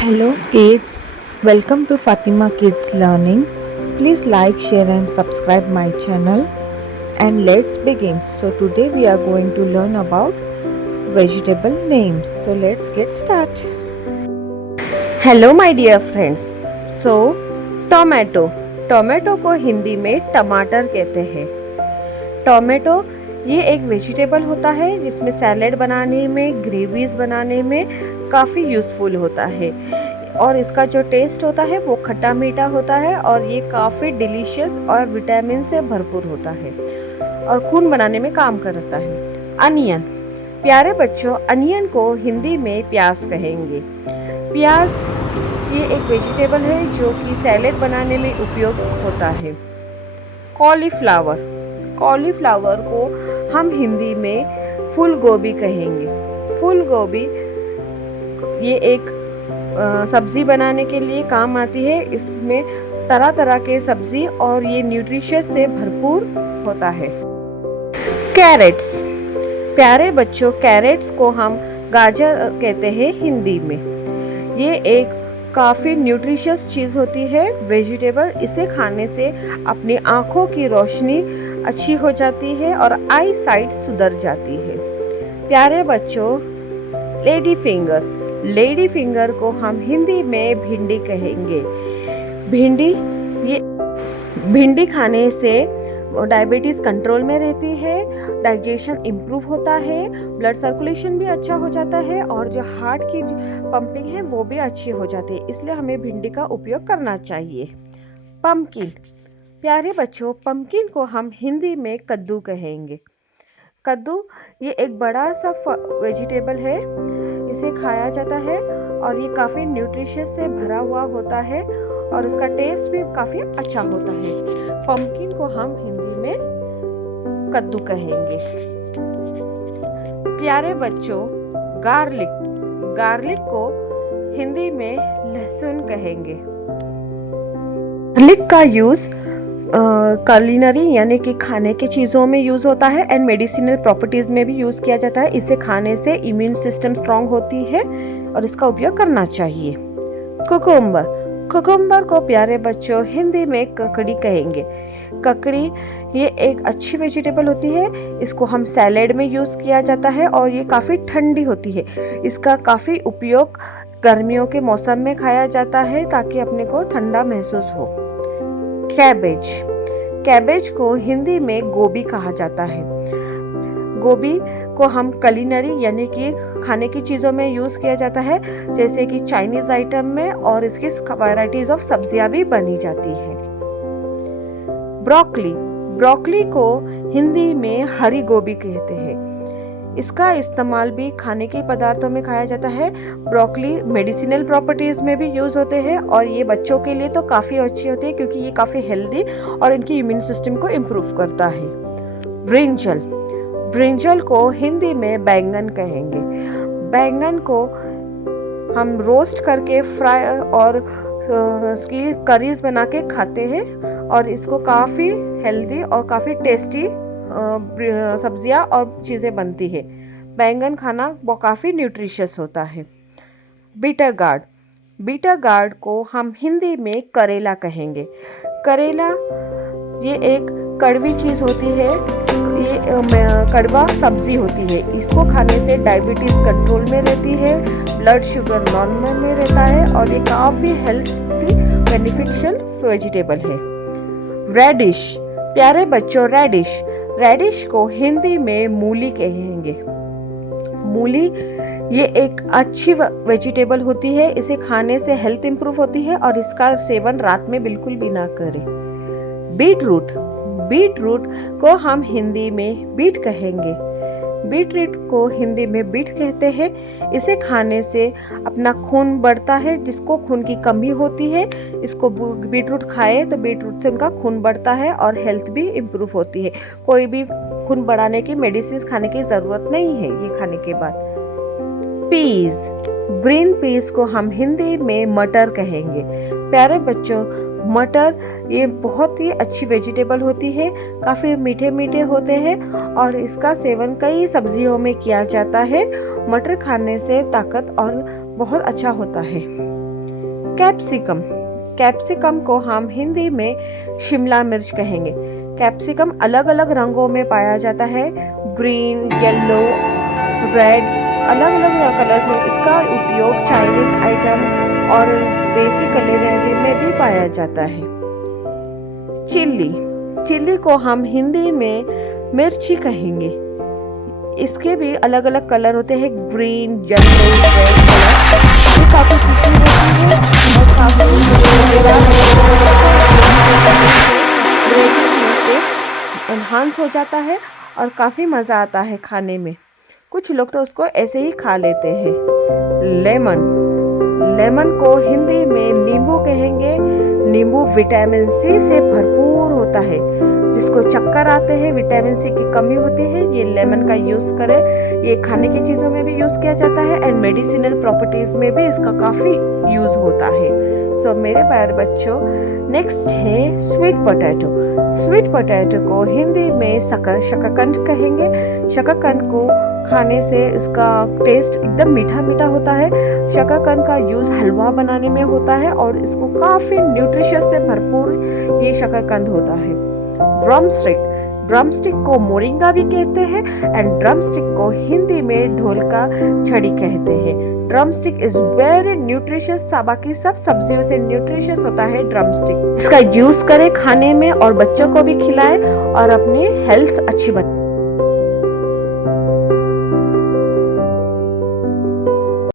Hello kids, welcome to Fatima Kids Learning. Please like, share and subscribe my channel and let's begin. So today we are going to learn about vegetable names. So let's get started. Hello my dear friends. So tomato tomato को हिंदी में टमाटर कहते हैं। Tomato ये एक vegetable होता है जिसमें सैलेड बनाने में, ग्रेवीज बनाने में काफ़ी यूज़फुल होता है और इसका जो टेस्ट होता है वो खट्टा मीठा होता है और ये काफ़ी डिलीशियस और विटामिन से भरपूर होता है और खून बनाने में काम करता है। अनियन, प्यारे बच्चों, अनियन को हिंदी में प्याज कहेंगे। प्याज ये एक वेजिटेबल है जो कि सैलेड बनाने में उपयोग होता है। कॉलीफ्लावर, कॉलीफ्लावर को हम हिंदी में फूल गोभी कहेंगे। फूल गोभी ये एक सब्जी बनाने के लिए काम आती है। इसमें तरह तरह के सब्जी और ये न्यूट्रिशियस से भरपूर होता है। कैरेट्स, प्यारे बच्चों, कैरेट्स को हम गाजर कहते हैं हिंदी में। ये एक काफ़ी न्यूट्रिशियस चीज़ होती है, वेजिटेबल। इसे खाने से अपनी आँखों की रोशनी अच्छी हो जाती है और आई साइट सुधर जाती है। प्यारे बच्चों, लेडी फिंगर, लेडी फिंगर को हम हिंदी में भिंडी कहेंगे। भिंडी खाने से डायबिटीज़ कंट्रोल में रहती है, डाइजेशन इम्प्रूव होता है, ब्लड सर्कुलेशन भी अच्छा हो जाता है और जो हार्ट की पंपिंग है वो भी अच्छी हो जाती है। इसलिए हमें भिंडी का उपयोग करना चाहिए। पम्पकिन, प्यारे बच्चों, पम्पकिन को हम हिंदी में कद्दू कहेंगे। कद्दू ये एक बड़ा सा वेजिटेबल है, इसे खाया जाता है और ये काफ़ी न्यूट्रिशियस से भरा हुआ होता है और इसका टेस्ट भी काफ़ी अच्छा होता है। पम्पकिन को हम हिंदी में कद्दू कहेंगे। प्यारे बच्चों, गार्लिक, गार्लिक को हिंदी में लहसुन कहेंगे। गार्लिक का यूज़ कुलिनरी यानी कि खाने की चीज़ों में यूज़ होता है एंड मेडिसिनल प्रॉपर्टीज़ में भी यूज़ किया जाता है। इसे खाने से इम्यून सिस्टम स्ट्रांग होती है और इसका उपयोग करना चाहिए। कुकुम्बर, कुकुम्बर को प्यारे बच्चों हिंदी में ककड़ी कहेंगे। ककड़ी ये एक अच्छी वेजिटेबल होती है, इसको हम सैलेड में यूज़ किया जाता है और ये काफ़ी ठंडी होती है। इसका काफ़ी उपयोग गर्मियों के मौसम में खाया जाता है ताकि अपने को ठंडा महसूस हो। कैबेज, कैबेज को हिंदी में गोभी कहा जाता है। गोभी को हम कुलिनरी यानी कि खाने की चीज़ों में यूज़ किया जाता है, जैसे कि चाइनीज़ आइटम में, और इसकी वैराइटीज़ ऑफ सब्जियां भी बनी जाती है। ब्रोकली, ब्रोकली को हिंदी में हरी गोभी कहते हैं। इसका इस्तेमाल भी खाने के पदार्थों में खाया जाता है। ब्रोकली मेडिसिनल प्रॉपर्टीज़ में भी यूज़ होते हैं और ये बच्चों के लिए तो काफ़ी अच्छी होती है क्योंकि ये काफ़ी हेल्दी और इनकी इम्यून सिस्टम को इम्प्रूव करता है। ब्रिंजल, ब्रिंजल को हिंदी में बैंगन कहेंगे। बैंगन को हम रोस्ट करके फ्राई और उसकी करीज बना के खाते हैं और इसको काफ़ी हेल्दी और काफ़ी टेस्टी सब्जियां और चीज़ें बनती है। बैंगन खाना वो काफ़ी न्यूट्रिशियस होता है। बीटर गार्ड, बीटर गार्ड को हम हिंदी में करेला कहेंगे। करेला ये एक कड़वी चीज़ होती है, ये कड़वा सब्जी होती है। इसको खाने से डायबिटीज़ कंट्रोल में रहती है, ब्लड शुगर नॉर्मल में रहता है और ये काफ़ी हेल्थी बेनिफिशियल वेजिटेबल है। रेडिश, प्यारे बच्चों, रेडिश, रेडिश को हिंदी में मूली कहेंगे। मूली ये एक अच्छी वेजिटेबल होती है, इसे खाने से हेल्थ इंप्रूव होती है और इसका सेवन रात में बिल्कुल भी ना करें। बीटरूट, बीटरूट को हम हिंदी में बीट कहेंगे। बीटरूट को हिंदी में बीट कहते हैं। इसे खाने से अपना खून बढ़ता है, जिसको खून की कमी होती है इसको बीटरूट खाए तो बीटरूट से उनका खून बढ़ता है और हेल्थ भी इम्प्रूव होती है। कोई भी खून बढ़ाने की मेडिसिन खाने की ज़रूरत नहीं है ये खाने के बाद। पीज, ग्रीन पीस को हम हिंदी में मटर कहेंगे। प्यारे बच्चों, मटर ये बहुत ही अच्छी वेजिटेबल होती है, काफ़ी मीठे मीठे होते हैं और इसका सेवन कई सब्जियों में किया जाता है। मटर खाने से ताकत और बहुत अच्छा होता है। कैप्सिकम, कैप्सिकम को हम हिंदी में शिमला मिर्च कहेंगे। कैप्सिकम अलग अलग रंगों में पाया जाता है, ग्रीन, येलो, रेड, अलग अलग कलर्स में। इसका उपयोग चाइनीज आइटम और देसी कलेरी में भी पाया जाता है। चिल्ली, चिल्ली को हम हिंदी में मिर्ची कहेंगे। इसके भी अलग अलग कलर होते हैं, ग्रीन, येलो, रेड कलर। ये काफी तीखी होती है और काफी एनहांस हो जाता है और काफी मजा आता है खाने में। कुछ लोग तो उसको ऐसे ही खा लेते हैं। लेमन, लेमन को हिंदी में नींबू कहेंगे। नींबू विटामिन सी से भरपूर होता है। जिसको चक्कर आते हैं, विटामिन सी की कमी होती है, ये लेमन का यूज करें। ये खाने की चीजों में भी यूज किया जाता है एंड मेडिसिनल प्रॉपर्टीज में भी इसका काफी यूज होता है। सो मेरे प्यारे बच्चों, नेक्स्ट है स्वीट पोटैटो। स्वीट पोटैटो को हिंदी में शकरकंद कहेंगे। शकरकंद को खाने से इसका टेस्ट एकदम मीठा मीठा होता है। शकरकंद का यूज हलवा बनाने में होता है और इसको काफी न्यूट्रिशियस से भरपूर ये शकरकंद होता है। ड्रमस्टिक, ड्रमस्टिक को मोरिंगा भी कहते हैं एंड ड्रमस्टिक को हिंदी में ढोल का छड़ी कहते हैं। ड्रमस्टिक इज वेरी न्यूट्रिशियस, बाकी सब सब्जियों से न्यूट्रिशियस होता है ड्रमस्टिक। इसका यूज करें खाने में और बच्चों को भी खिलाएं और अपनी हेल्थ अच्छी बनाए।